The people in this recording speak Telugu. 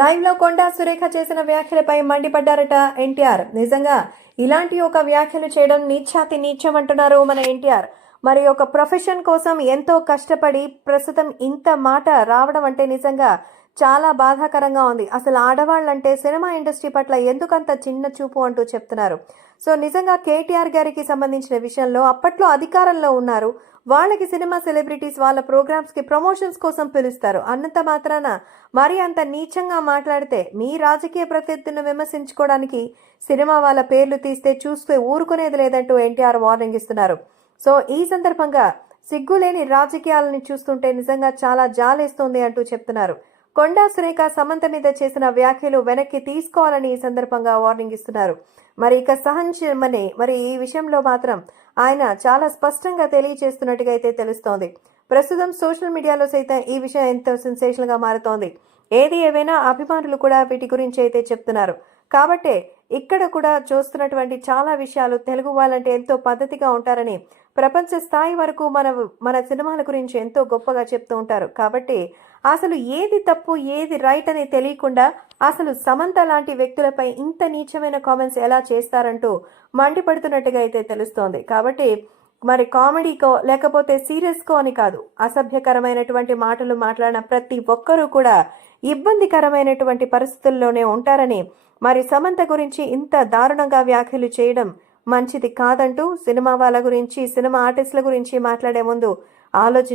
లైవ్ లో కొండా సురేఖ చేసిన వ్యాఖ్యలపై మండిపడ్డారట ఎన్టీఆర్. నిజంగా ఇలాంటి ఒక వ్యాఖ్యలు చేయడం నీచాతి నీచం అంటున్నారు మన ఎన్టీఆర్. మరి ఒక ప్రొఫెషన్ కోసం ఎంతో కష్టపడి ప్రస్తుతం ఇంత మాట రావడం అంటే నిజంగా చాలా బాధాకరంగా ఉంది. అసలు ఆడవాళ్ళంటే సినిమా ఇండస్ట్రీ పట్ల ఎందుకంత చిన్న చూపు అంటూ చెప్తున్నారు. సో నిజంగా కేటీఆర్ గారికి సంబంధించిన విషయంలో అప్పట్లో అధికారంలో ఉన్నారు. వాళ్ళకి సినిమా సెలబ్రిటీస్ వాళ్ళ ప్రోగ్రామ్స్ కి ప్రమోషన్స్ కోసం పిలుస్తారు. అన్నంత మాత్రాన మరి అంత నీచంగా మాట్లాడితే మీ రాజకీయ ప్రత్యర్థులను విమర్శించుకోవడానికి సినిమా వాళ్ళ పేర్లు తీస్తే చూస్తే ఊరుకునేది లేదంటూ ఎన్టీఆర్ వార్నింగ్ ఇస్తున్నారు. సో ఈ సందర్భంగా సిగ్గులేని రాజకీయాలని చూస్తుంటే నిజంగా చాలా జాలేస్తుంది అంటూ చెప్తున్నారు. కొండా సురేఖ సమంత మీద చేసిన వ్యాఖ్యలు వెనక్కి తీసుకోవాలని ఈ సందర్భంగా వార్నింగ్ ఇస్తున్నారు. మరి ఇక సహంశమనే మరి ఈ విషయంలో మాత్రం ఆయన చాలా స్పష్టంగా తెలియజేస్తున్నట్టుగా అయితే తెలుస్తోంది. ప్రస్తుతం సోషల్ మీడియాలో సైతం ఈ విషయం ఎంతో సెన్సేషనల్ గా మారుతోంది. ఏది ఏవైనా అభిమానులు కూడా వీటి గురించి అయితే చెప్తున్నారు. కాబట్టే ఇక్కడ కూడా చూస్తున్నటువంటి చాలా విషయాలు తెలుగు వాళ్ళంటే ఎంతో పద్ధతిగా ఉంటారని, ప్రపంచ స్థాయి వరకు మన సినిమాల గురించి ఎంతో గొప్పగా చెప్తూ ఉంటారు. కాబట్టి అసలు ఏది తప్పు ఏది రైట్ అని తెలియకుండా అసలు సమంత లాంటి వ్యక్తులపై ఇంత నీచమైన కామెంట్స్ ఎలా చేస్తారంటూ మండిపడుతున్నట్టుగా అయితే తెలుస్తోంది. కాబట్టి మరి కామెడీకో లేకపోతే సీరియస్కో అని కాదు, అసభ్యకరమైనటువంటి మాటలు మాట్లాడిన ప్రతి ఒక్కరూ కూడా ఇబ్బందికరమైనటువంటి పరిస్థితుల్లోనే ఉంటారని, మరి సమంత గురించి ఇంత దారుణంగా వ్యాఖ్యలు చేయడం మంచిది కాదంటూ సినిమా వాళ్ళ గురించి సినిమా ఆర్టిస్టుల గురించి మాట్లాడే ముందు ఆలోచించారు.